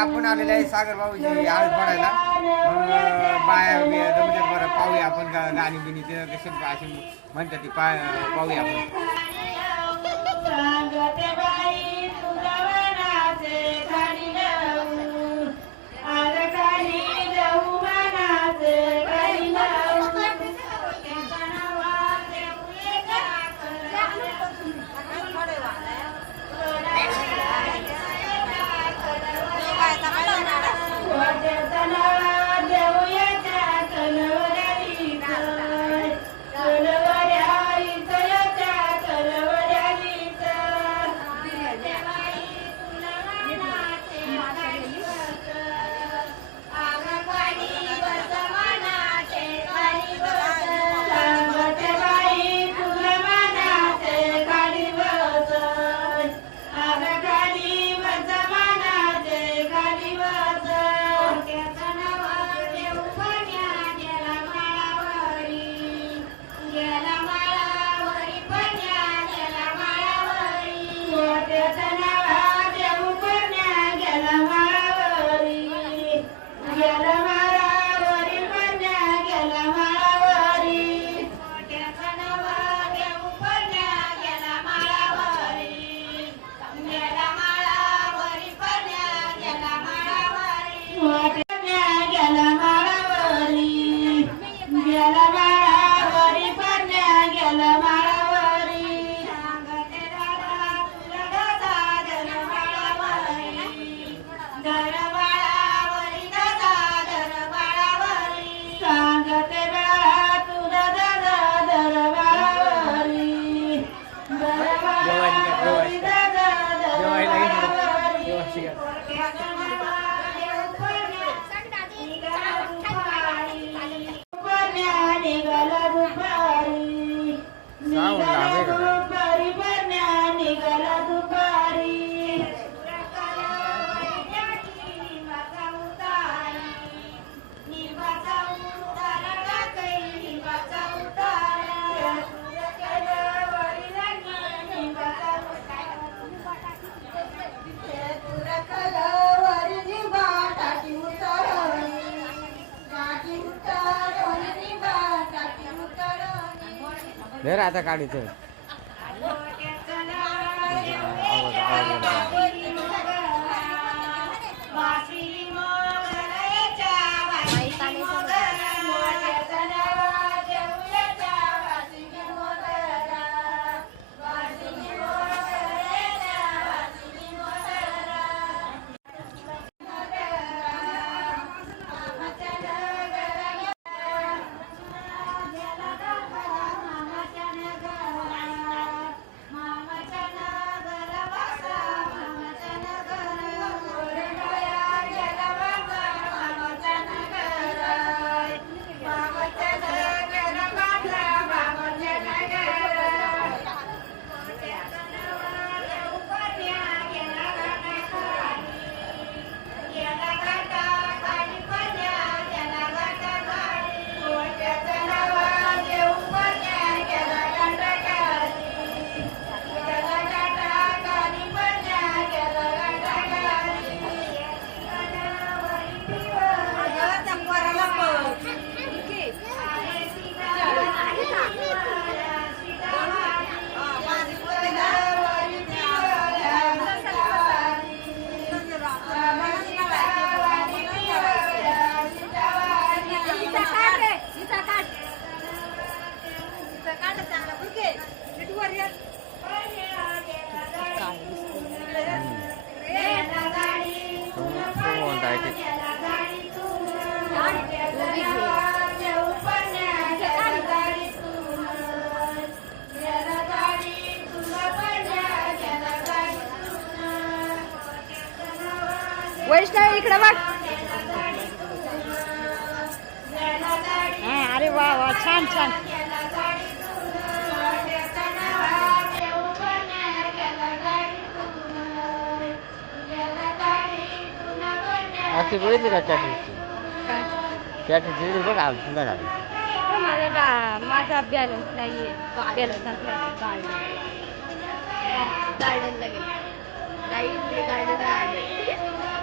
आपण आलेले सागर भाऊची आळस पडायला मग बाया जमतात बरं पाहूया आपण गाणी बिनी ते कसे अशी म्हणतात ती पाहूया आपण धर आता काढायचं वैष्णव इकडे बघ. हा, अरे वा वा छान छान. अशी बघितली का चॅटिंगची? चॅटिंगची बघ संध्याकाळी माझा डा- माझा बॅलन्स नाहीये. बॅलन्स गार्डनला गेले. गार्डन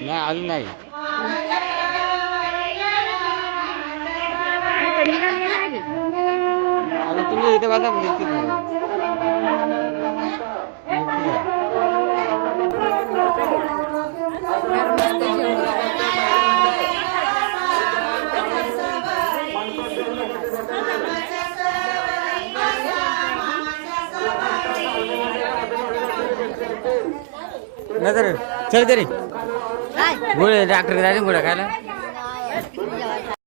नाही अजून नाही. अजून तुम्ही इथे बघा निश्चित नाही तर चल तरी गोळे डॉक्टर झाले गोळ्या खायला?